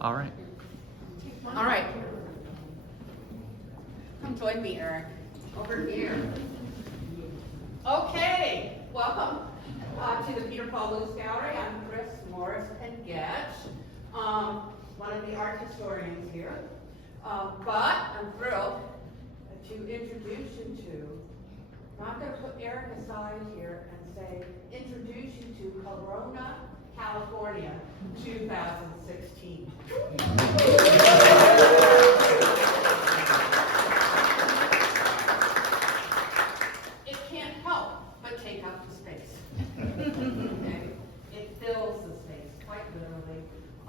All right. All right. Come join me, Eric. Over here. Okay, welcome to the Peter Paul Luce Gallery. I'm Chris Morris and Goetsch, one of the art historians here. But I'm thrilled to introduce you to, I'm going to put Eric aside here and say, introduce you to Corona, California, 2016. It can't help but take up the space. Okay? It fills the space, quite literally,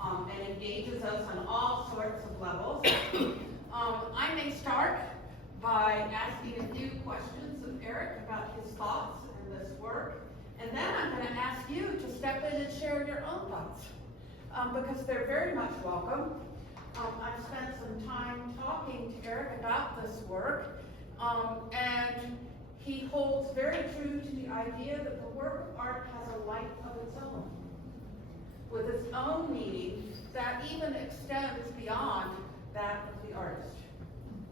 and engages us on all sorts of levels. I may start by asking a few questions of Eric about his thoughts in this work, and then I'm going to ask you to step in and share your own thoughts, because they're very much welcome. I've spent some time talking to Eric about this work, and he holds very true to the idea that the work of art has a life of its own, with its own meaning that even extends beyond that of the artist.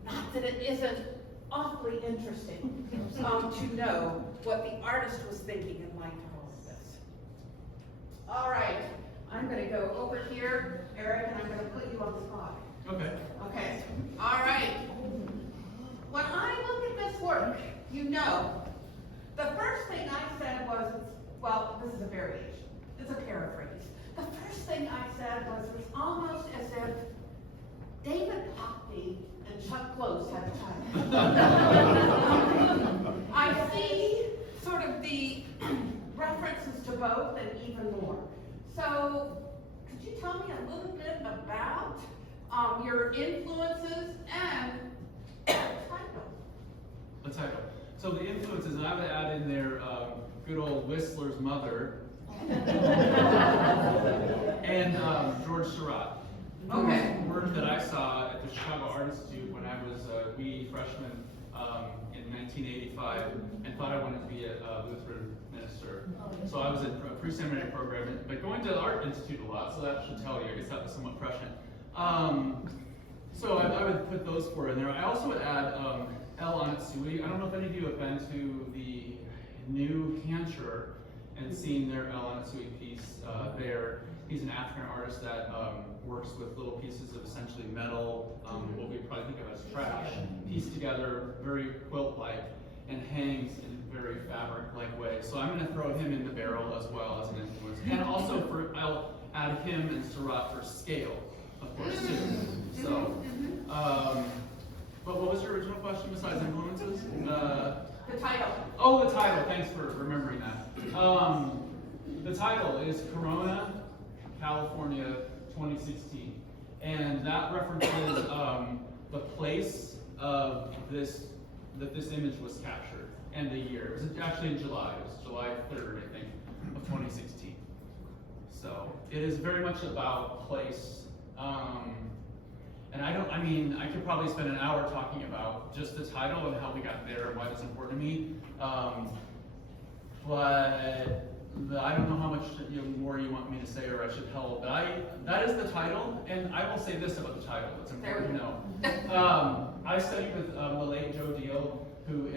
Not that it isn't awfully interesting to know what the artist was thinking in light of all of this. All right, I'm going to go over here, Eric, and I'm going to put you on the spot. Okay. Okay, all right. When I look at this work, you know, the first thing I said was, well, this is a variation. It's a paraphrase. The first thing I said was, it's almost as if David Hockney and Chuck Close had a child. I see sort of the references to both and even more. So, could you tell me a little bit about your influences and the title? The title. So the influences, and I would add in there good old Whistler's mother and George Seurat. Okay. Work that I saw at the Chicago Art Institute when I was a wee freshman in 1985 and thought I wanted to be a Lutheran minister. So I was in a pre-seminary program, but going to the Art Institute a lot, so that should tell you. I guess that was somewhat prescient. So I would put those four in there. I also would add El Anatsui. I don't know if any of you have been to the new Hampshire and seen their El Anatsui piece there. He's an African artist that works with little pieces of essentially metal, what we probably think of as trash, pieced together very quilt-like and hangs in a very fabric-like way. So I'm going to throw him in the barrel as well as an influence. And also I'll add him and Seurat for scale, of course, too. So, but what was your original question besides influences? The title. Oh, the title. Thanks for remembering that. The title is Corona, California, 2016, and that references the place of that this image was captured and the year. It was actually in July. It was July 3rd, I think, of 2016. So it is very much about place. And I could probably spend an hour talking about just the title and how we got there and why that's important to me. But I don't know how much more you want me to say or I should tell, but that is the title, and I will say this about the title, it's important to know. I studied with the late Joe Deal, who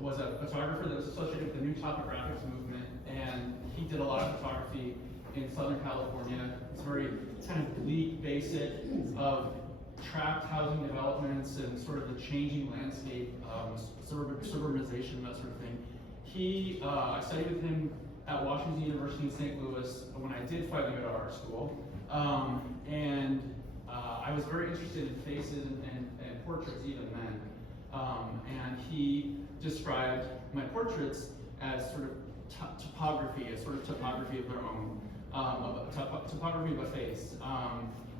was a photographer that was associated with the New Topographics movement, and he did a lot of photography in Southern California. It's very kind of bleak, basic of tract housing developments and sort of the changing landscape, suburbanization, that sort of thing. I studied with him at Washington University in St. Louis when I did finally go to art school. And I was very interested in faces and portraits even then. And he described my portraits as sort of topography, a sort of topography of their own, topography of a face.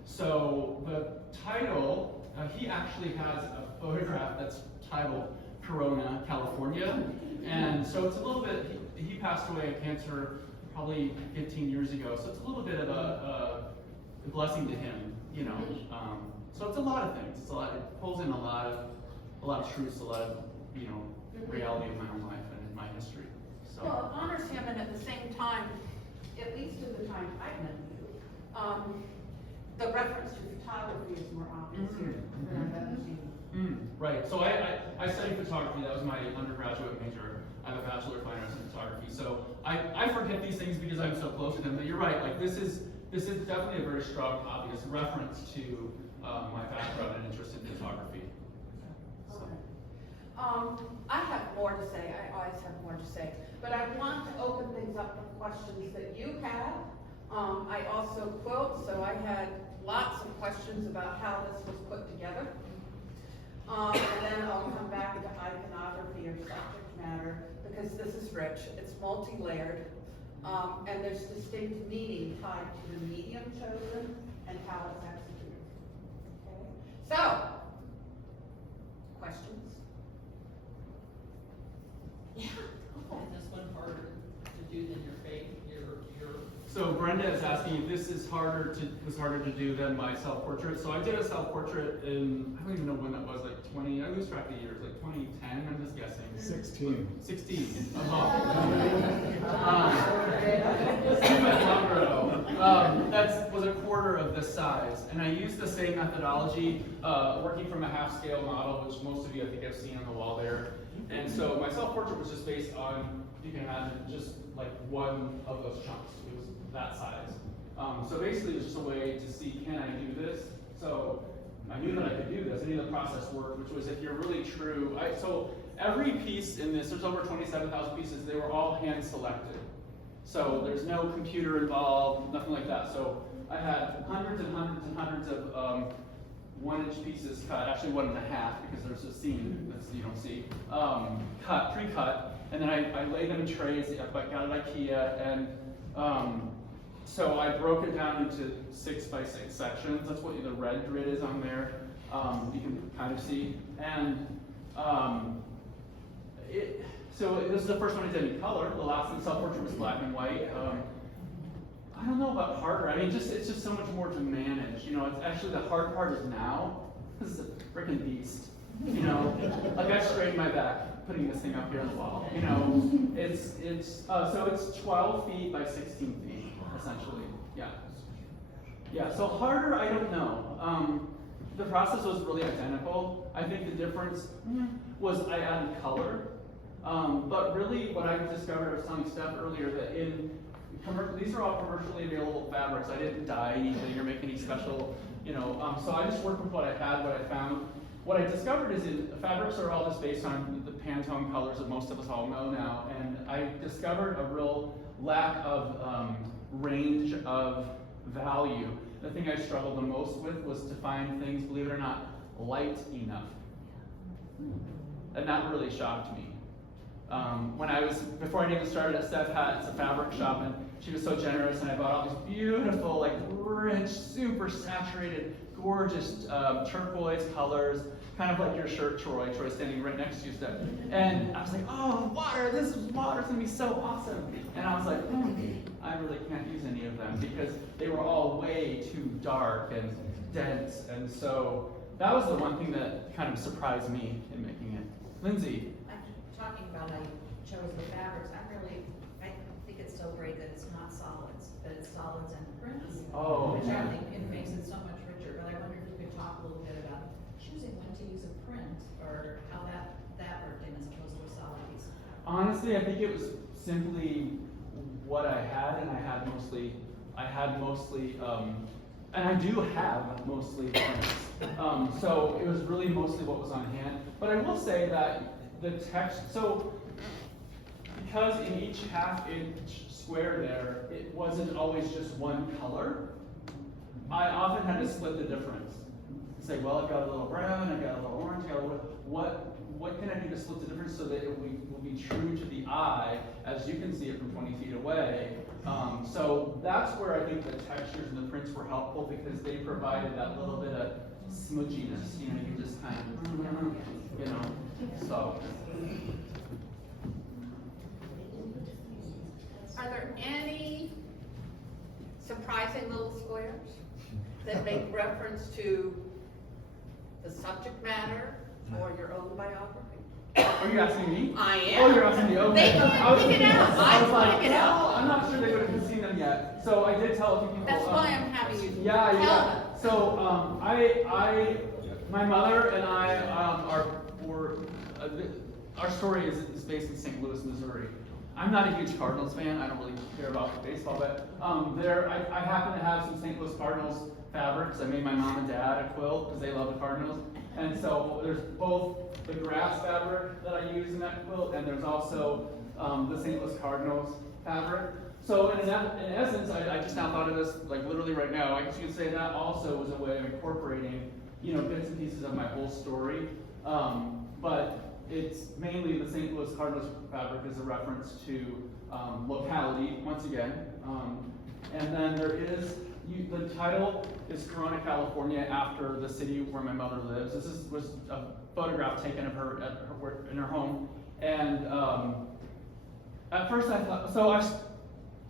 So the title, he actually has a photograph that's titled Corona, California. And so it's a little bit, he passed away of cancer probably 15 years ago, so it's a little bit of a blessing to him, you know. So it's a lot of things. It pulls in a lot of truths, a lot of, you know, reality of my own life and in my history. So. Well, it honors him, and at the same time, at least in the time I've known you, the reference to photography is more obvious here than I've ever seen. Right, so I studied photography, that was my undergraduate major. I have a Bachelor of Fine Arts in Photography, so I forget these things because I'm so close to them, but you're right, like this is definitely a very strong, obvious reference to my background and interest in photography. So. I have more to say, I always have more to say, but I want to open things up for questions that you had. I also quilt, so I had lots of questions about how this was put together. And then I'll come back to iconography or subject matter, because this is rich, it's multi-layered, and there's distinct meaning tied to the medium chosen and how it's executed. Okay? So, questions? Yeah. Is this one harder to do than your faith? So Brenda is asking if this was harder to do than my self-portrait. So I did a self-portrait in, I don't even know when that was, like I lose track of the years, like 2010, I'm just guessing. 16. 16. That was a quarter of this size. And I used the same methodology, working from a half-scale model, which most of you I think have seen on the wall there. And so my self-portrait was just based on, you can imagine, just like one of those chunks. It was that size. So basically it was just a way to see, can I do this? So I knew that I could do this. I knew the process worked, which was if you're really true. So every piece in this, there's over 27,000 pieces, they were all hand selected. So there's no computer involved, nothing like that. So I had hundreds and hundreds and hundreds of 1-inch pieces cut, actually 1.5 because there's a seam that you don't see, pre-cut, and then I laid them in trays. I got at IKEA, and so I broke it down into 6x6 sections. That's what the red grid is on there. You can kind of see, and so this is the first one I did in color. The last one, self-portrait, was black and white. I don't know about harder. I mean, it's just so much more to manage. You know, it's actually the hard part is now. This is a freaking beast. You know, like I strained my back putting this thing up here on the wall. You know, so it's 12 feet by 16 feet essentially. Yeah. Yeah. So harder, I don't know. The process was really identical. I think the difference was I added color. But really, what I discovered, I was telling Steph earlier, that these are all commercially available fabrics. I didn't dye anything or make any special, so I just worked with what I had, what I found. What I discovered is fabrics are all just based on the Pantone colors that most of us all know now, and I discovered a real lack of range of value. The thing I struggled the most with was to find things, believe it or not, light enough. And that really shocked me. Before I even started at Steph Hatt's, a fabric shop, and she was so generous, and I bought all these beautiful, like rich, super saturated, gorgeous turquoise colors, kind of like your shirt, Troy standing right next to you, Steph. And I was like, oh, water's gonna be so awesome. And I was like, I really can't use any of them because they were all way too dark and dense. And so that was the one thing that kind of surprised me in making it. Lindsay. Talking about how you chose the fabrics, I think it's so great that it's not solids, but it's solids and prints. Oh, which yeah. I think it makes it so much richer. But I wonder if you could talk a little bit about choosing when to use a print or how that worked in as opposed to a solid piece. Honestly, I think it was simply what I had, and I had mostly, and I do have mostly prints. So it was really mostly what was on hand. But I will say that the text, so because in each half-inch square there, it wasn't always just one color, I often had to split the difference. Say, well, I've got a little brown, I've got a little orange, I've got a little, what can I do to split the difference so that it will be true to the eye as you can see it from 20 feet away? So that's where I think the textures and the prints were helpful because they provided that little bit of smudginess. You can just kind of, so. Are there any surprising little squares that make reference to the subject matter or your own biography? Are you asking me? I am. Oh, you're asking me. Okay. They can't pick it out. I was like, pick it out. well, I'm not sure they would have seen them yet. So I did tell a few people. That's why I'm having you Yeah. Tell them. So my mother and I our story is based in St. Louis, Missouri. I'm not a huge Cardinals fan. I don't really care about baseball, but I happen to have some St. Louis Cardinals fabrics. I made my mom and dad a quilt because they love the Cardinals. And so there's both the grass fabric that I use in that quilt, and there's also the St. Louis Cardinals fabric. So in essence, I just now thought of this, like literally right now. I guess you could say that also was a way of incorporating, bits and pieces of my whole story. But it's mainly the St. Louis Cardinals fabric is a reference to locality, once again. And then there is, the title is Corona, California, after the city where my mother lives. This was a photograph taken of her in her home. And at first I thought, so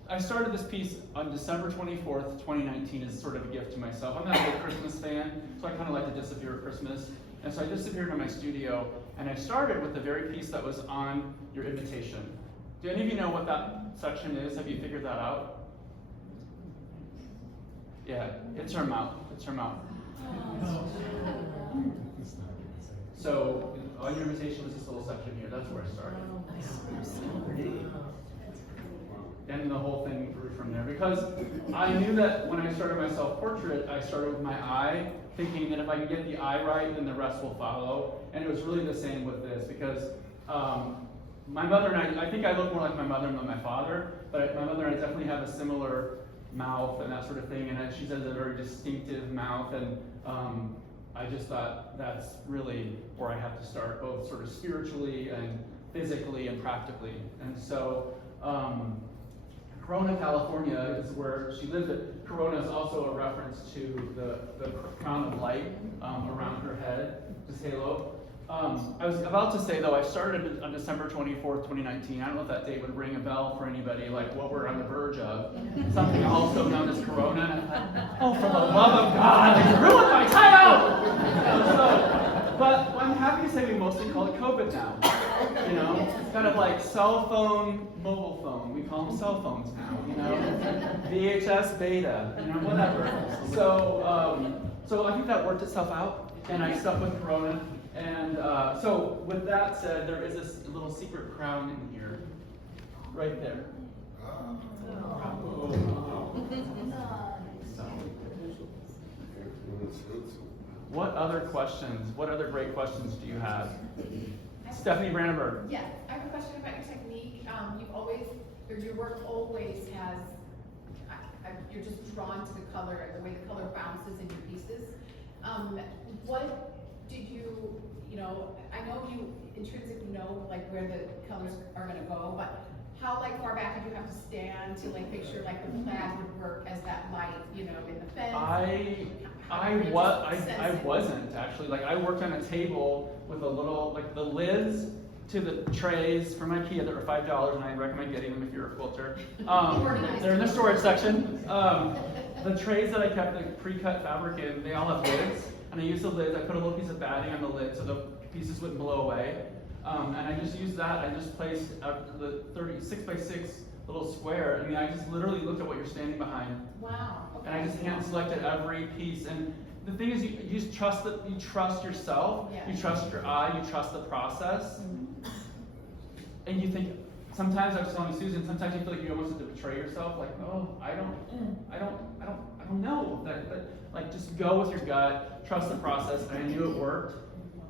I started this piece on December 24th, 2019 as sort of a gift to myself. I'm not a big Christmas fan, so I kind of like to disappear at Christmas. And so I disappeared in my studio, and I started with the very piece that was on your invitation. Do any of you know what that section is? Have you figured that out? Yeah, it's her mouth. It's her mouth. So on your invitation was this little section here. That's where I started. And the whole thing grew from there, because I knew that when I started my self-portrait, I started with my eye, thinking that if I can get the eye right, then the rest will follow. And it was really the same with this, because my mother and I think I look more like my mother than my father, but my mother and I definitely have a similar mouth and that sort of thing, and she has a very distinctive mouth, and I just thought that's really where I have to start, both sort of spiritually and physically and practically. And so Corona, California is where she lived. Corona is also a reference to the crown of light around her head, this halo. I was about to say, though, I started on December 24th, 2019. I don't know if that date would ring a bell for anybody, like what we're on the verge of. Something also known as Corona. Oh, for the love of God, they ruined my title! But I'm happy to say we mostly call it COVID now. It's kind of like cell phone, mobile phone. We call them cell phones now, VHS, beta, whatever. So I think that worked itself out, and I stuck with Corona. And so with that said, there is this little secret crown in here, right there. What other questions? What other great questions do you have? Stephanie Brandenburg. Yeah, I have a question about your technique. You've always, or your work always has, you're just drawn to the color, the way the color bounces in your pieces. What did you, I know you intrinsically know like where the colors are gonna go, but how far back did you have to stand to make sure the plaid would work as that light, in the fence? I wasn't actually. I worked on a table with a little, the lids to the trays for my Kia that were $5, and I recommend getting them if you're a quilter. They're in the storage section. The trays that I kept the pre-cut fabric in, they all have lids, and I used the lids. I put a little piece of batting on the lid so the pieces wouldn't blow away. And I just used that. I just placed the 36x6 little square. I just literally looked at what you're standing behind. Wow. Okay. And I just hand selected every piece. And the thing is, you just trust that you trust yourself. Yeah. You trust your eye. You trust the process. Mm-hmm. And you think, sometimes I was telling Susan, sometimes you feel like you almost have to betray yourself. I don't know. But just go with your gut. Trust the process. And I knew it worked.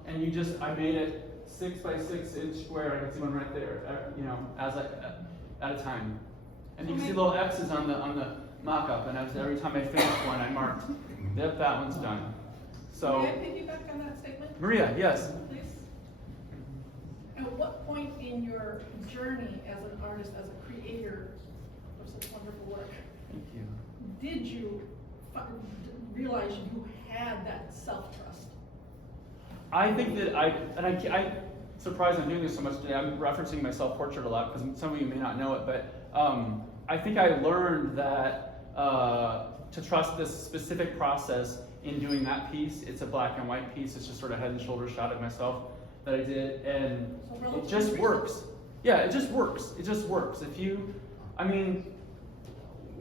And I made it 6x6 square. I can see one right there. At a time. And you can see little X's on the mock-up, and every time I finished one, I marked, yep, that one's done. So, May I piggyback on that statement? Maria, yes. Please. At what point in your journey as an artist, as a creator of such wonderful work, Thank you. did you realize you had that self-trust? I think that I'm surprised I'm doing this so much today. I'm referencing my self-portrait a lot because some of you may not know it, but I think I learned that to trust this specific process in doing that piece. It's a black and white piece. It's just sort of head and shoulders shot of myself that I did, and it just works. Yeah, it just works. It just works.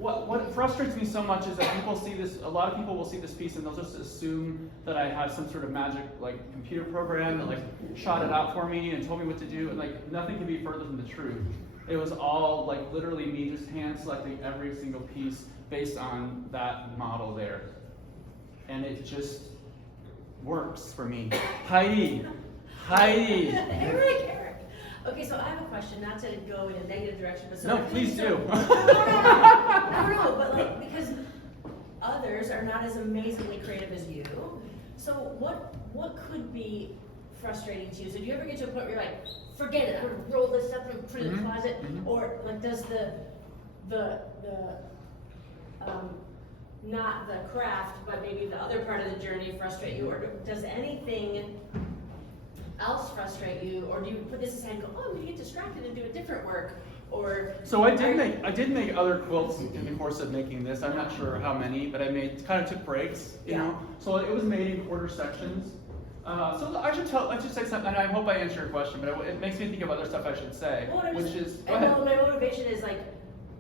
what frustrates me so much is that people see this, a lot of people will see this piece and they'll just assume that I have some sort of magic like computer program that like shot it out for me and told me what to do, and like nothing can be further from the truth. It was all like literally me just hand selecting every single piece based on that model there. And it just works for me. Heidi! Eric. Okay, so I have a question, not to go in a negative direction, but so. No, please do. No, but like, because others are not as amazingly creative as you. So what could be frustrating to you? So do you ever get to a point where you're like, forget it, I'm gonna roll this up and put it in the closet? Or like, does not the craft, but maybe the other part of the journey frustrate you? Or does anything else frustrate you? Or do you put this aside and go, oh, I'm gonna get distracted and do a different work? Or so I did make other quilts in the course of making this. I'm not sure how many, but I kind of took breaks, you know. So it was made in quarter sections. So I should say something, and I hope I answer your question, but it makes me think of other stuff I should say, go ahead. My motivation is like,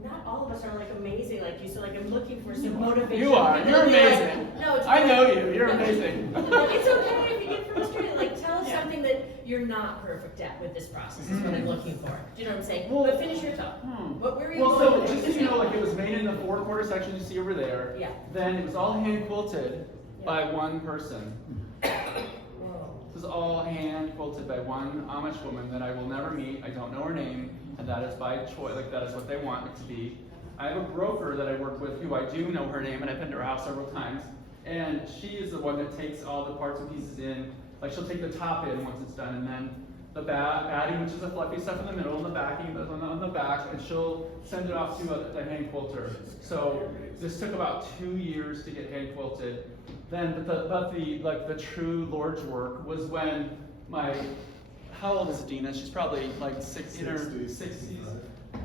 not all of us are like amazing like you, so like I'm looking for some motivation. You are. You're amazing. Like, no, it's I know you. You're amazing. It's okay if you get frustrated. Like, tell us something that you're not perfect at with this process. Is what I'm looking for. Do you know what I'm saying? Well, but finish your thought. What were you Well, going so with just so you know, like it was made in the 4 quarter section you see over there. Yeah. Then it was all hand quilted by one person. Whoa. This is all hand quilted by one Amish woman that I will never meet. I don't know her name, and that is by choice. Like that is what they want it to be. I have a broker that I work with who I do know her name, and I've been to her house several times. And she is the one that takes all the parts and pieces in. Like she'll take the top in once it's done, and then the batting, which is the fluffy stuff in the middle, and the backing that's on the back, and she'll send it off to the hand quilter. So this took about 2 years to get hand quilted. Then, but the true Lord's work was when how old is Dina? She's probably like 60 or 60s.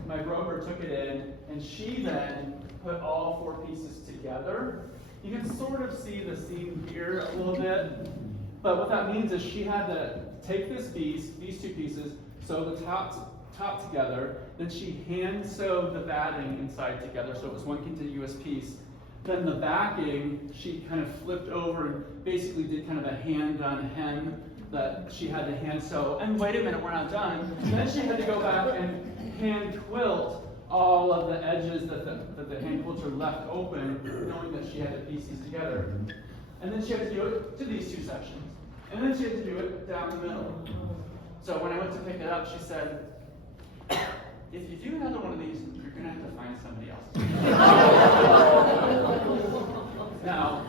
My broker took it in, and she then put all 4 pieces together. You can sort of see the seam here a little bit, but what that means is she had to take this piece, these 2 pieces, sew the top together, then she hand sewed the batting inside together so it was one continuous piece. Then the backing, she kind of flipped over and basically did kind of a hand-done hem that she had to hand sew. And wait a minute, we're not done. Then she had to go back and hand quilt all of the edges that the hand quilter left open, knowing that she had to piece these together. And then she had to do it to these 2 sections. And then she had to do it down the middle. So when I went to pick it up, she said, if you do another one of these, you're going to have to find somebody else. Now,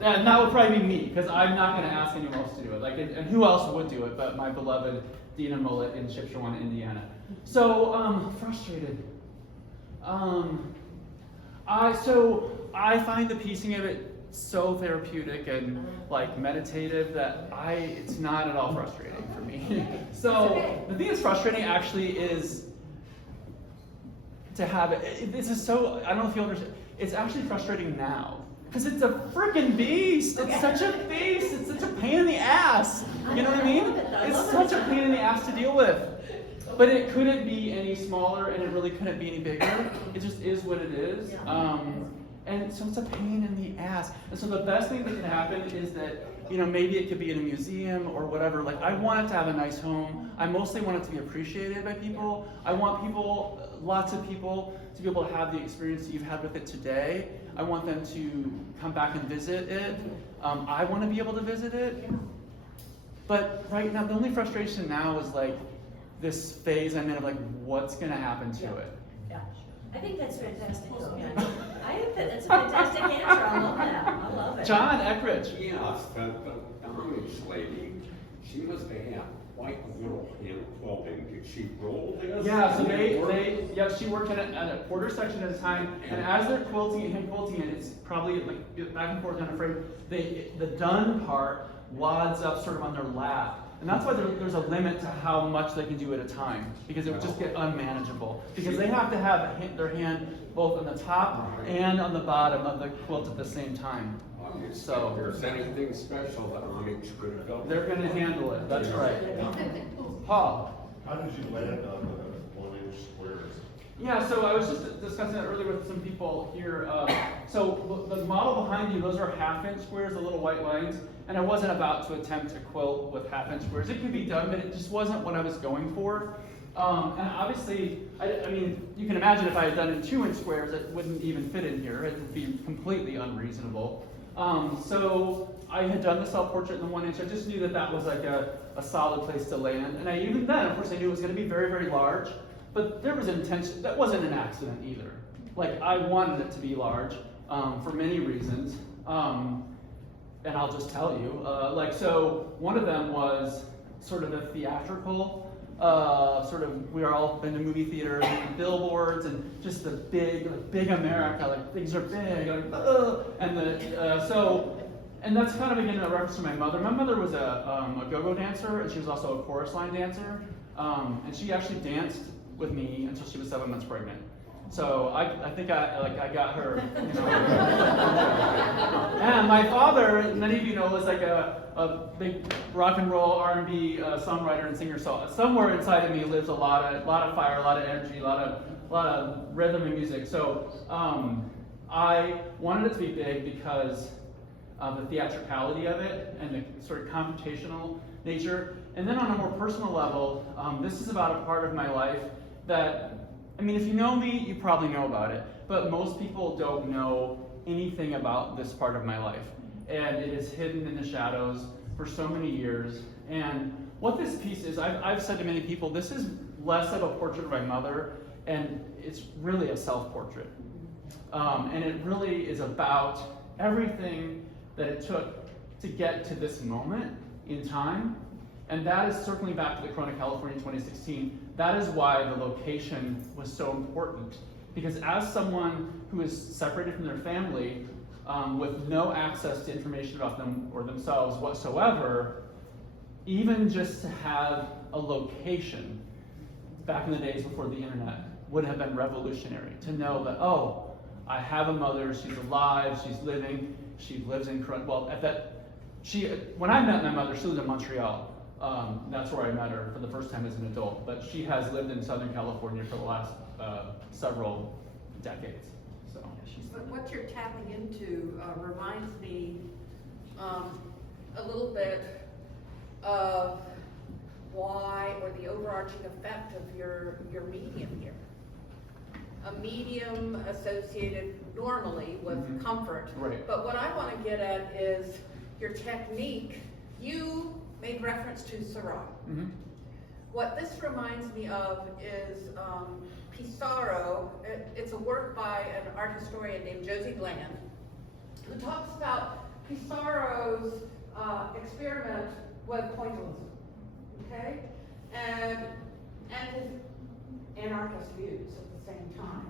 and that would probably be me, because I'm not going to ask anyone else to do it. Like, and who else would do it but my beloved Dina Mullet in Shipshewana, Indiana. So, frustrated. I find the piecing of it so therapeutic and like meditative that it's not at all frustrating for me. So the thing that's frustrating actually is to have it. This is so, I don't know if you understand. It's actually frustrating now. Because it's a freaking beast. It's such a beast. It's such a pain in the ass. You know what I mean? It's such a pain in the ass to deal with. But it couldn't be any smaller, and it really couldn't be any bigger. It just is what it is. And so it's a pain in the ass. And so the best thing that can happen is that, you know, maybe it could be in a museum or whatever. Like, I want it to have a nice home. I mostly want it to be appreciated by people. I want people, lots of people, to be able to have the experience that you've had with it today. I want them to come back and visit it. I want to be able to visit it. But right now, the only frustration now is like this phase I'm in of like, what's going to happen to it? Yeah. I think that's fantastic, though. I think that's a fantastic answer. I love that. I love it. John Eckridge. Yes, the Amish lady, she must have had quite a little hand quilting. Did she roll this? Yeah, so she worked at a quarter section at a time, and as they're quilting it, hand quilting it, it's probably like back and forth, I'm afraid, the done part wads up sort of on their lap. And that's why there's a limit to how much they can do at a time, because it would just get unmanageable. Because they have to have their hand both on the top and on the bottom of the quilt at the same time. So if there's anything special that Amish could have done. they're going to handle it. That's right. Paul. How did you land on the 1-inch squares? Yeah, so I was just discussing that earlier with some people here. So the model behind you, those are half-inch squares, the little white lines. And I wasn't about to attempt a quilt with half-inch squares. It could be done, but it just wasn't what I was going for. And obviously, I mean, you can imagine if I had done it in 2-inch squares, it wouldn't even fit in here. It would be completely unreasonable. So I had done the self-portrait in the 1-inch. I just knew that that was like a solid place to land. And even then, of course, I knew it was going to be very, very large. But there was intention. That wasn't an accident either. Like, I wanted it to be large for many reasons. And I'll just tell you. So one of them was sort of the theatrical, we are all been to movie theaters and billboards and just the big America, like things are big, and that's kind of again a reference to my mother. My mother was a go-go dancer, and she was also a chorus line dancer, and she actually danced with me until she was 7 months pregnant. So I think I got her, you know. And my father, many of you know, was like a big rock and roll R&B songwriter and singer. So somewhere inside of me lives a lot of fire, a lot of energy, a lot of rhythm and music. So I wanted it to be big because of the theatricality of it and the sort of computational nature. And then on a more personal level, this is about a part of my life that, I mean, if you know me, you probably know about it, but most people don't know anything about this part of my life. And it is hidden in the shadows for so many years. And what this piece is, I've said to many people, this is less of a portrait of my mother, and it's really a self-portrait. And it really is about everything that it took to get to this moment in time. And that is circling back to the Cornell, California 2016. That is why the location was so important. Because as someone who is separated from their family, with no access to information about them or themselves whatsoever, even just to have a location back in the days before the internet would have been revolutionary. To know that, oh, I have a mother, she's alive, she's living, she lives in Cornell. Well, when I met my mother, she lived in Montreal. That's where I met her for the first time as an adult. But she has lived in Southern California for the last several decades. So. But what you're tapping into reminds me a little bit of why, or the overarching effect of your medium here. A medium associated normally with comfort. Right. But what I want to get at is your technique. You made reference to Seurat. Mm-hmm. What this reminds me of is Pissarro. It's a work by an art historian named Josie Bland, who talks about Pissarro's experiment with pointillism, okay? And his anarchist views at the same time.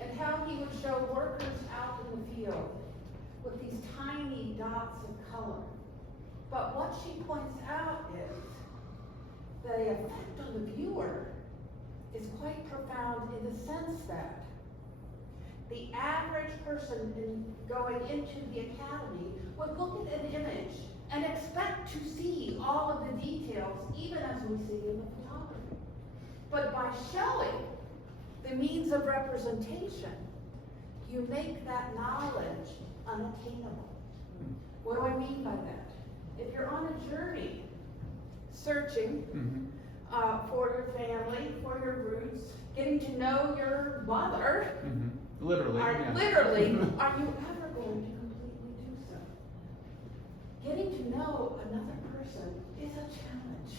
And how he would show workers out in the field with these tiny dots of color. But what she points out is the effect on the viewer is quite profound in the sense that the average person going into the academy would look at an image and expect to see all of the details, even as we see in the photography. But by showing the means of representation, you make that knowledge unattainable. What do I mean by that? If you're on a journey, searching for your family, for your roots, getting to know your mother, Literally, are yeah. literally, are you ever going to completely do so? Getting to know another person is a challenge.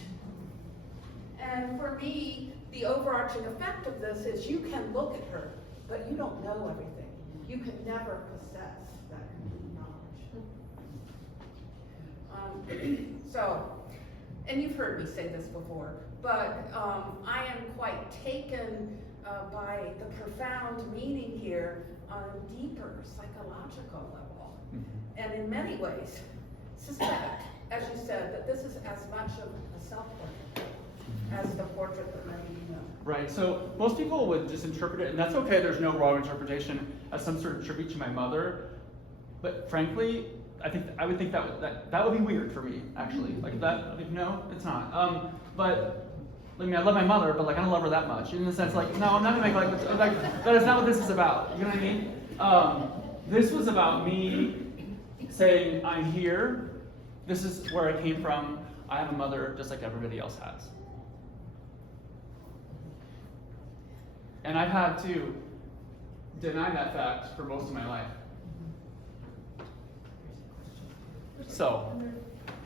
And for me, the overarching effect of this is you can look at her, but you don't know everything. You can never possess that complete knowledge. So, and you've heard me say this before, but I am quite taken by the profound meaning here on a deeper psychological level. And in many ways, suspect, as you said, that this is as much of a self-portrait as the portrait that many of you know. Right, so most people would just interpret it, and that's okay, there's no wrong interpretation, as some sort of tribute to my mother. But frankly, I would think that would be weird for me, actually. Like that, like, no, it's not. But I mean, I love my mother, but like I don't love her that much. In the sense, like, no, I'm not gonna make like that is not what this is about. You know what I mean? This was about me saying, I'm here. This is where I came from. I have a mother just like everybody else has. And I've had to deny that fact for most of my life. So.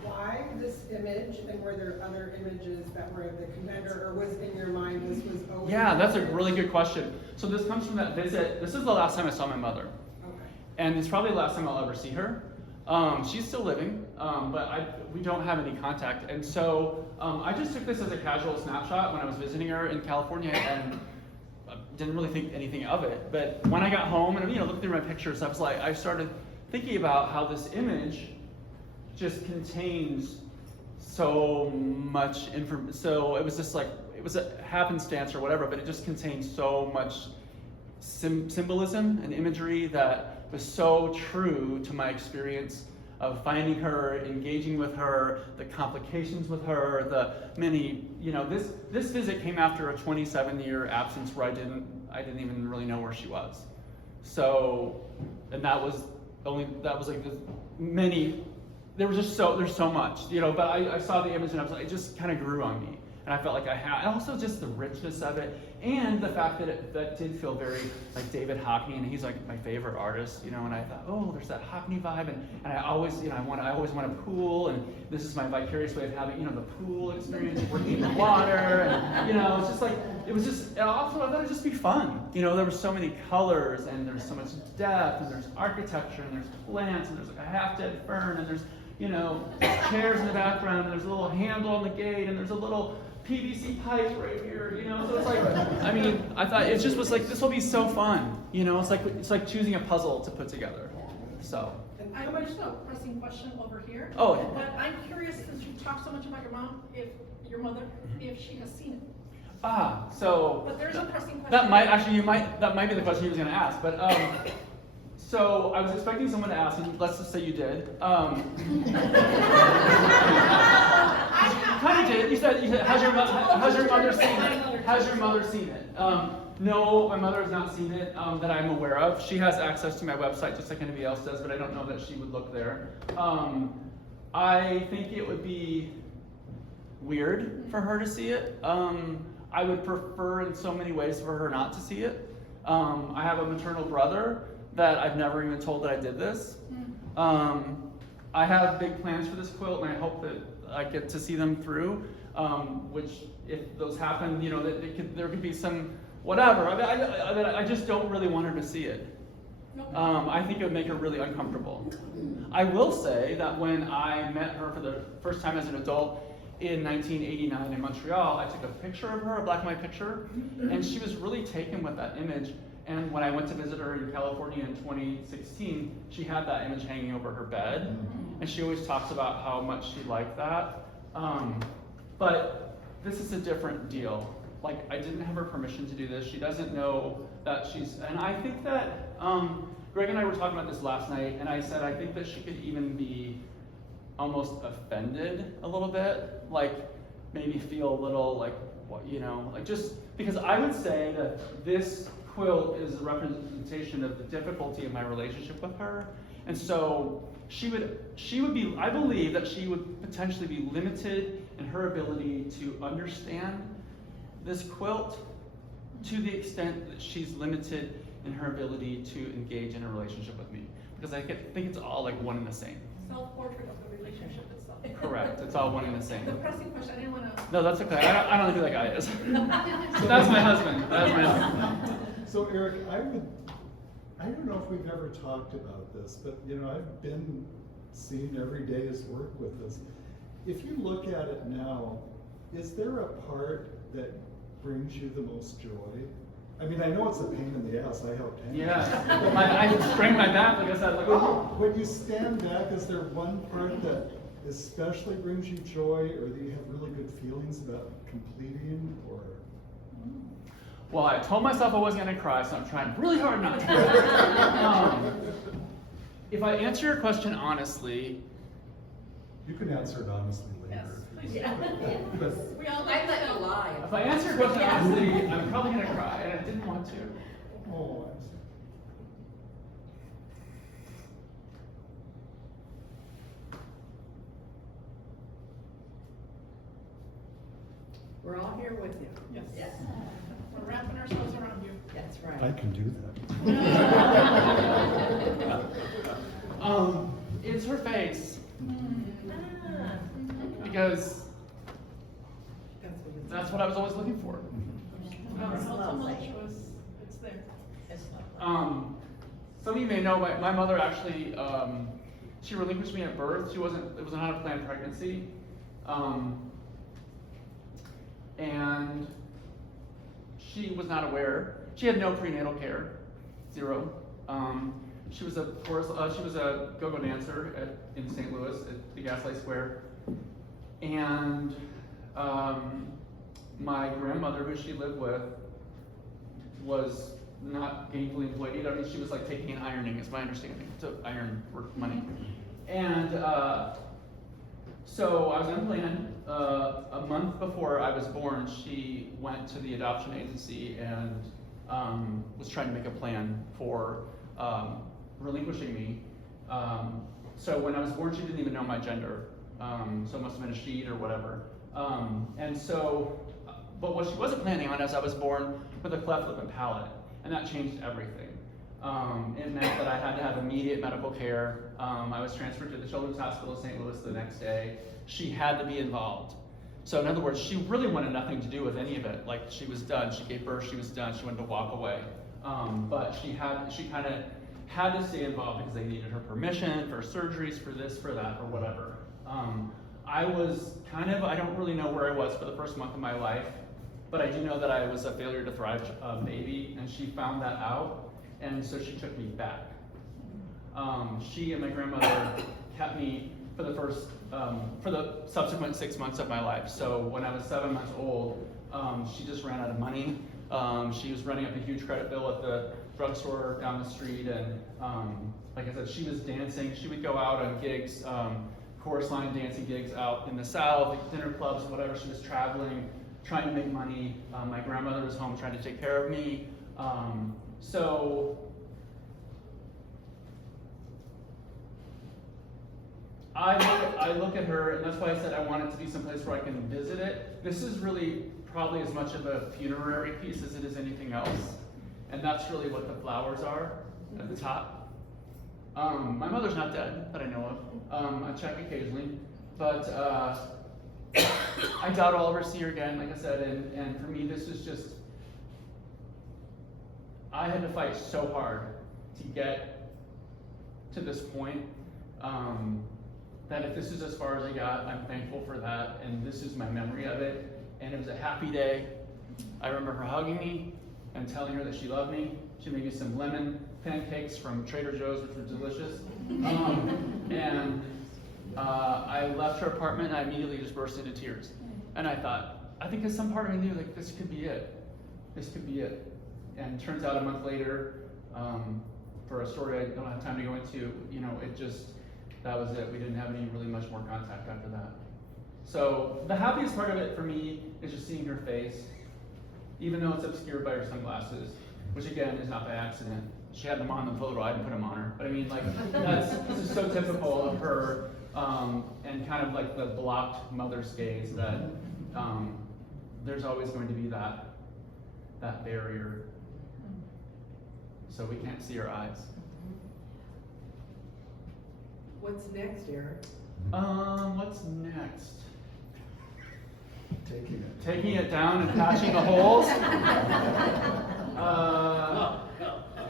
Why this image, and were there other images that were the contender, or was in your mind this was always? Yeah, that's a really good question. So this comes from that visit. This is the last time I saw my mother. Okay. And it's probably the last time I'll ever see her. She's still living, but we don't have any contact. And so I just took this as a casual snapshot when I was visiting her in California and didn't really think anything of it. But when I got home and looked through my pictures, I started thinking about how this image just contains so much information. So it was just like, it was a happenstance or whatever, but it just contains so much symbolism and imagery that was so true to my experience of finding her, engaging with her, the complications with her, the many, this visit came after a 27-year absence where I didn't even really know where she was. So, and there's so much, but I saw the image and it just kind of grew on me. And I felt like I had, and also just the richness of it, and the fact that that did feel very like David Hockney, and he's like my favorite artist, and I thought, oh, there's that Hockney vibe, and I always, I always want a pool, and this is my vicarious way of having, the pool experience, working in the water, and it's just like, it was just, and also I thought it'd just be fun, there were so many colors, and there's so much depth, and there's architecture, and there's plants, and there's like a half-dead fern, and there's, chairs in the background, and there's a little handle on the gate, and there's a little PVC pipe right here, so it's like, I thought it just was like, this will be so fun, it's like choosing a puzzle to put together, so. I have just a pressing question over here. Oh. But I'm curious, since you talk so much about your mom, your mother, if she has seen it. So. But there's a pressing question. That might be the question he was gonna ask, but, so I was expecting someone to ask, and let's just say you did. Kind of did. You said, has your mother seen it? Has your mother seen it? No, my mother has not seen it that I'm aware of. She has access to my website just like anybody else does, but I don't know that she would look there. I think it would be weird for her to see it. I would prefer in so many ways for her not to see it. I have a maternal brother that I've never even told that I did this. I have big plans for this quilt, and I hope that I get to see them through, which if those happen, there could be some whatever. I just don't really want her to see it. I think it would make her really uncomfortable. I will say that when I met her for the first time as an adult in 1989 in Montreal, I took a picture of her, a black and white picture, and she was really taken with that image. And when I went to visit her in California in 2016, she had that image hanging over her bed. And she always talks about how much she liked that. But this is a different deal. Like, I didn't have her permission to do this. She doesn't know that and I think that, Greg and I were talking about this last night, and I said I think that she could even be almost offended a little bit. Like, maybe feel a little like, like just, because I would say that this quilt is a representation of the difficulty of my relationship with her. And so she would be, I believe that she would potentially be limited in her ability to understand this quilt to the extent that she's limited in her ability to engage in a relationship with me. Because I think it's all like one and the same. Self-portrait of the relationship itself. Correct, it's all one and the same. The pressing question, I didn't want to. No, that's okay, I don't know who that guy is. So that's my husband, So Eric, I don't know if we've ever talked about this, but I've been seeing every day's work with this. If you look at it now, is there a part that brings you the most joy? I mean, I know it's a pain in the ass, I helped him. Yeah, I sprained my back, like I said. When you stand back, is there one part that especially brings you joy, or that you have really good feelings about completing, or? Well, I told myself I wasn't going to cry, so I'm trying really hard not to. If I answer your question honestly... You can answer it honestly later. Yes. If Yeah. But We all I like let to you know. lie. If I answer your question honestly, I'm probably gonna cry, and I didn't want to. oh, I'm sorry. We're all here with you. Yes. Yes. We're wrapping ourselves around you. That's I right. can do that. It's her face, Ah. because That's what it's. that's what I was always looking for. Our It's lovely. tumultuous, it's there. It's lovely. Some of you may know my mother actually, she relinquished me at birth. It was not a planned pregnancy. And she was not aware. She had no prenatal care, zero. She was a go-go dancer in St. Louis at the Gaslight Square. And my grandmother, who she lived with, was not gainfully employed either. I mean, she was like taking in ironing, is my understanding, to iron for money. And so I was unplanned. A month before I was born, she went to the adoption agency and was trying to make a plan for relinquishing me. So when I was born, she didn't even know my gender. So it must have been a she or whatever. But what she wasn't planning on is I was born with a cleft lip and palate, and that changed everything. It meant that I had to have immediate medical care. I was transferred to the Children's Hospital of St. Louis the next day. She had to be involved. So in other words, she really wanted nothing to do with any of it. Like, she was done. She gave birth. She was done. She wanted to walk away. But she kind of had to stay involved because they needed her permission for surgeries, for this, for that, or whatever. I don't really know where I was for the first month of my life, but I do know that I was a failure to thrive baby, and she found that out, and so she took me back. She and my grandmother kept me for the subsequent 6 months of my life. So when I was 7 months old, she just ran out of money. She was running up a huge credit bill at the drugstore down the street, and like I said, she was dancing. She would go out on gigs, chorus line dancing gigs out in the South, dinner clubs, whatever. She was traveling, trying to make money. My grandmother was home trying to take care of me. So I look at her, and that's why I said I want it to be someplace where I can visit it. This is really probably as much of a funerary piece as it is anything else. And that's really what the flowers are at the top. My mother's not dead, that I know of. I check occasionally. But I doubt I'll ever see her again, like I said. And for me, this is just, I had to fight so hard to get to this point. That if this is as far as I got, I'm thankful for that, and this is my memory of it. And it was a happy day. I remember her hugging me and telling her that she loved me. She made me some lemon pancakes from Trader Joe's, which were delicious. I left her apartment, and I immediately just burst into tears. And I thought, I think some part of me knew, like, this could be it. This could be it. And it turns out a month later, for a story I don't have time to go into, that was it. We didn't have any really much more contact after that. So the happiest part of it for me is just seeing her face, even though it's obscured by her sunglasses, which again is not by accident. She had them on the photo, I didn't put them on her. But I mean, like, this is so typical of her, and kind of like the blocked mother's gaze that there's always going to be that barrier. So we can't see her eyes. What's next, Eric? What's next? Taking it. Down and patching the holes. How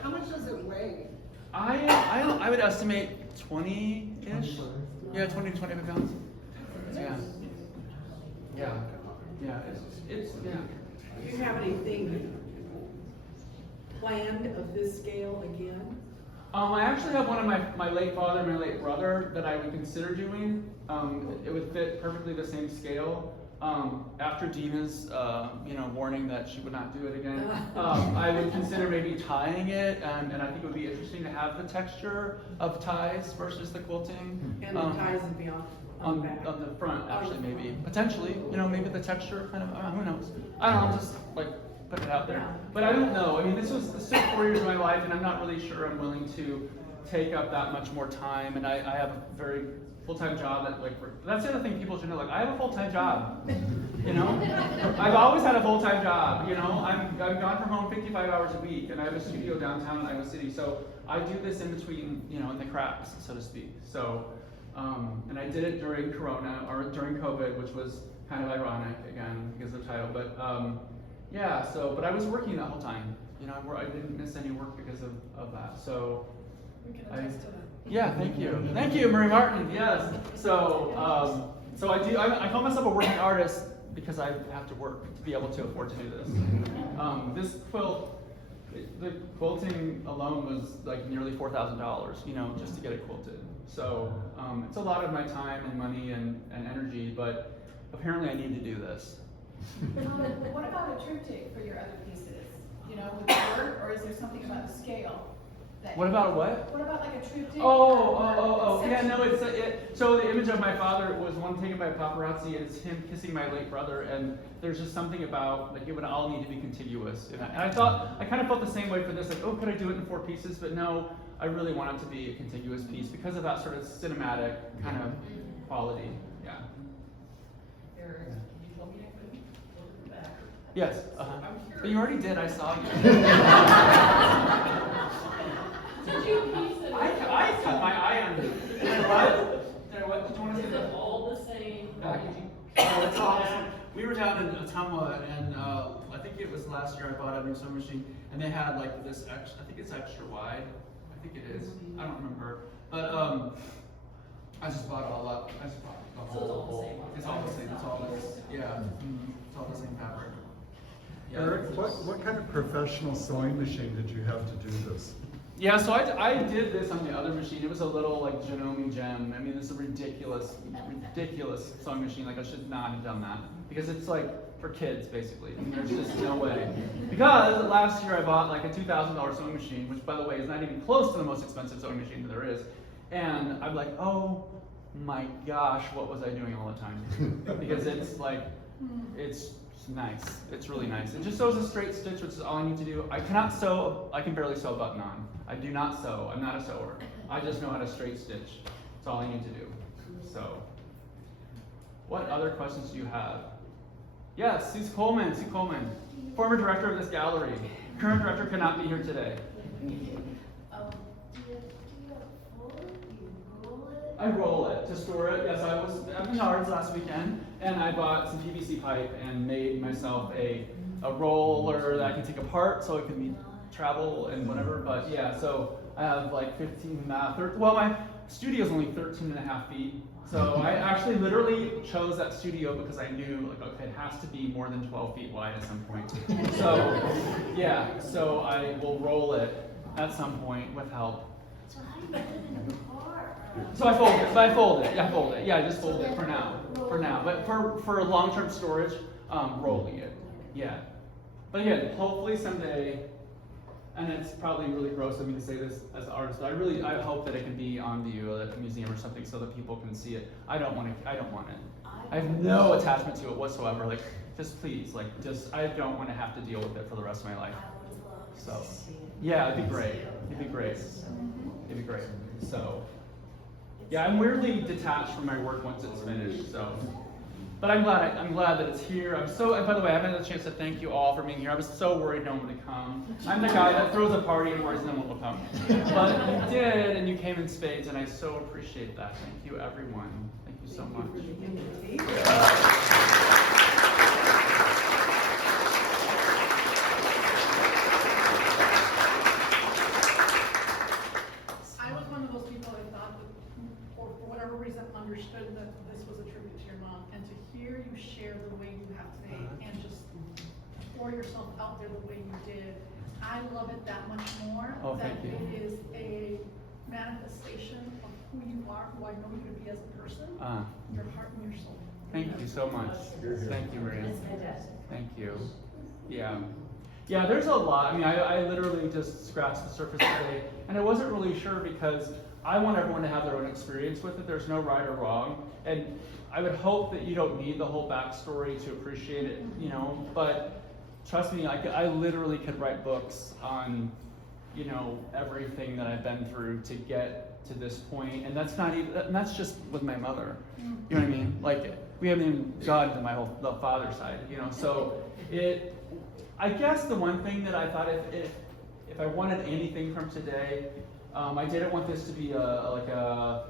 much does it weigh? I would estimate 20-ish. Yeah, 20 to 25 pounds. Yeah. It's yeah. Do you have anything planned of this scale again? I actually have one of my late father and my late brother that I would consider doing. It would fit perfectly the same scale. after Dina's, warning that she would not do it again, I would consider maybe tying it, and I think it would be interesting to have the texture of ties versus the quilting. And the ties would be on the back. On the front, actually, maybe. Potentially, maybe the texture kind of, who knows? I don't know, just like put it out there. But I don't know. I mean, this took 4 years of my life, and I'm not really sure I'm willing to take up that much more time. And I have a very full-time job that's the other thing people should know. Like, I have a full-time job. I've always had a full-time job. I'm gone from home 55 hours a week, and I have a studio downtown in Iowa City. So I do this in between, in the cracks, so to speak. So. And I did it during Corona, or during COVID, which was kind of ironic, again, because of the title. But but I was working that whole time. I didn't miss any work because of that. So, We can attest to that. yeah, thank you. Thank you, Marie Martin, yes. So I call myself a working artist because I have to work to be able to afford to do this. This quilt, the quilting alone was like nearly $4,000, just to get it quilted. So it's a lot of my time and money and energy, but apparently I need to do this. What about a triptych for your other pieces? With the work, or is there something about the scale? What about what? What about like a triptych? Oh, yeah, no, so the image of my father was one taken by a paparazzi, and it's him kissing my late brother, and there's just something about, like, it would all need to be contiguous. And I kind of felt the same way for this, like, oh, could I do it in 4 pieces? But no, I really want it to be a contiguous piece because of that sort of cinematic kind of quality, yeah. Eric, you told me I couldn't go to the back. Yes, I'm curious. but you already did, I saw you. Did you piece it? I cut my eye on you. What? Did you want to Is say it that? all the same? Packaging. It's awesome. We were down in Ottumwa, and I think it was last year I bought a new sewing machine, and they had like this extra, I think it's extra wide. I think it is. I don't remember. But I just bought it all up. I just bought the whole. It's all the same. It's all this. Yeah. It's all the same fabric. Yeah. Eric, what kind of professional sewing machine did you have to do this? Yeah, so I did this on the other machine. It was a little like Janome Gem. I mean, this is a ridiculous sewing machine. Like, I should not have done that because it's like for kids basically. And there's just no way. Because last year I bought like a $2,000 sewing machine, which by the way is not even close to the most expensive sewing machine that there is. And I'm like, oh my gosh, what was I doing all the time? Because it's like, it's nice. It's really nice. It just sews a straight stitch, which is all I need to do. I cannot sew. I can barely sew a button on. I do not sew. I'm not a sewer. I just know how to straight stitch. That's all I need to do. So, what other questions do you have? Yes, Sue Coleman, former director of this gallery. Current director could not be here today. I roll it to store it. Yes, I was at Menards last weekend, and I bought some PVC pipe and made myself a roller that I can take apart so it can be travel and whatever. But yeah, so I have like 13, well, my studio is only 13.5 feet. So I actually literally chose that studio because I knew, like, okay, it has to be more than 12 feet wide at some point. So yeah, so I will roll it at some point with help. So how do you put it in a car? So I fold it. Yeah, I fold it. Yeah, I just fold it for now. But for long-term storage, rolling it. Yeah. But again, hopefully someday, and it's probably really gross of me to say this as an artist, but I hope that it can be on view at a museum or something so that people can see it. I don't want it. I have no attachment to it whatsoever. Like, just please, I don't want to have to deal with it for the rest of my life. So, yeah, it'd be great. So, yeah, I'm weirdly detached from my work once it's finished. So, but I'm glad that it's here. And by the way, I haven't had a chance to thank you all for being here. I was so worried no one would come. I'm the guy that throws a party and worries no one will come. But you did, and you came in spades, and I so appreciate that. Thank you, everyone. Thank you so much. I was one of those people that thought that, or for whatever reason, understood that this was a tribute to your mom, and to hear you share the way you have today, and just pour yourself out there the way you did, I love it that much more. Oh, thank you. That it is a manifestation of who you are, who I know you to be as a person, your heart and your soul. Thank you so much. Thank you, Maria. That's fantastic. Thank you. Yeah. Yeah, there's a lot. I mean, I literally just scratched the surface today, and I wasn't really sure because I want everyone to have their own experience with it. There's no right or wrong. And I would hope that you don't need the whole backstory to appreciate it, you know, but trust me, I literally could write books on, you know, everything that I've been through to get to this point. And that's not even, and that's just with my mother. You know what I mean? Like, we haven't even gotten to the father side, you know, so I guess the one thing that I thought if I wanted anything from today, I didn't want this to be a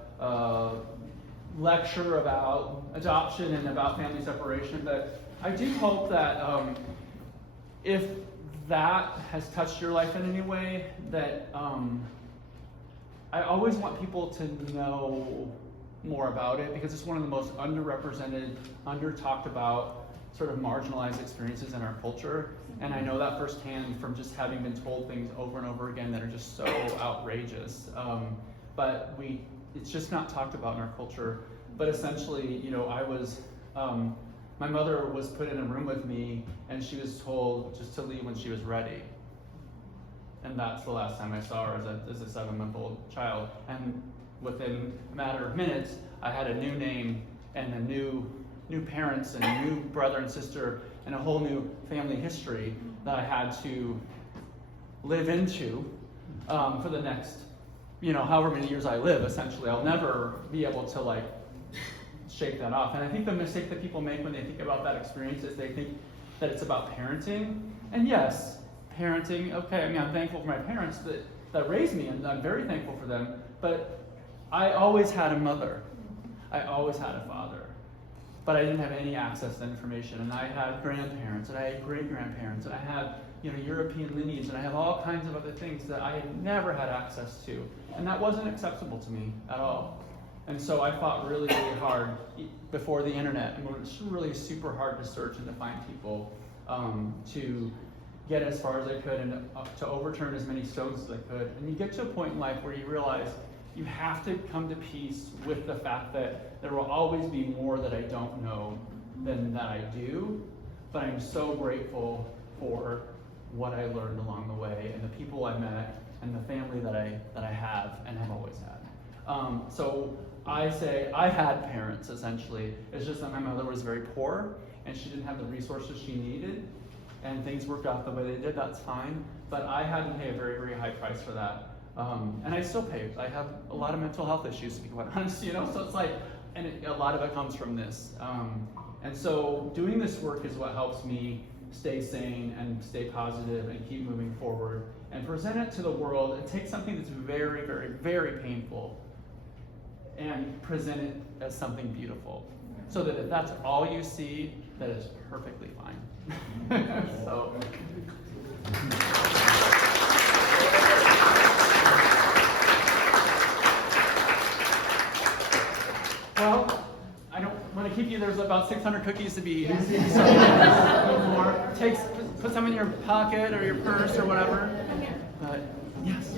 lecture about adoption and about family separation, but I do hope that if that has touched your life in any way, that I always want people to know more about it because it's one of the most underrepresented, under-talked about, sort of marginalized experiences in our culture. And I know that firsthand from just having been told things over and over again that are just so outrageous. But it's just not talked about in our culture. But essentially, you know, my mother was put in a room with me and she was told just to leave when she was ready. And that's the last time I saw her as a 7-month-old child. And within a matter of minutes, I had a new name and a new parents and a new brother and sister and a whole new family history that I had to live into for the next, you know, however many years I live, essentially. I'll never be able to, like, shake that off. And I think the mistake that people make when they think about that experience is they think that it's about parenting. And yes, parenting, okay, I mean, I'm thankful for my parents that raised me, and I'm very thankful for them, but I always had a mother. I always had a father. But I didn't have any access to information, and I had grandparents, and I had great-grandparents, and I had, you know, European lineage, and I have all kinds of other things that I had never had access to, and that wasn't acceptable to me at all. And so I fought really, really hard before the internet, and it was really super hard to search and to find people to get as far as I could and to overturn as many stones as I could. And you get to a point in life where you realize you have to come to peace with the fact that there will always be more that I don't know than that I do, but I'm so grateful for what I learned along the way and the people I met and the family that I have and have always had. So I say I had parents, essentially. It's just that my mother was very poor and she didn't have the resources she needed, and things worked out the way they did, that's fine. But I had to pay a very, very high price for that. And I still pay. I have a lot of mental health issues, to be quite honest, you know, so it's like, and a lot of it comes from this. And so doing this work is what helps me stay sane and stay positive and keep moving forward and present it to the world and take something that's very, very, very painful and present it as something beautiful. So that if that's all you see, that is perfectly fine. So. Well, I don't want to keep you. There's about 600 cookies to be eaten. So, more. Put some in your pocket or your purse or whatever. But yes.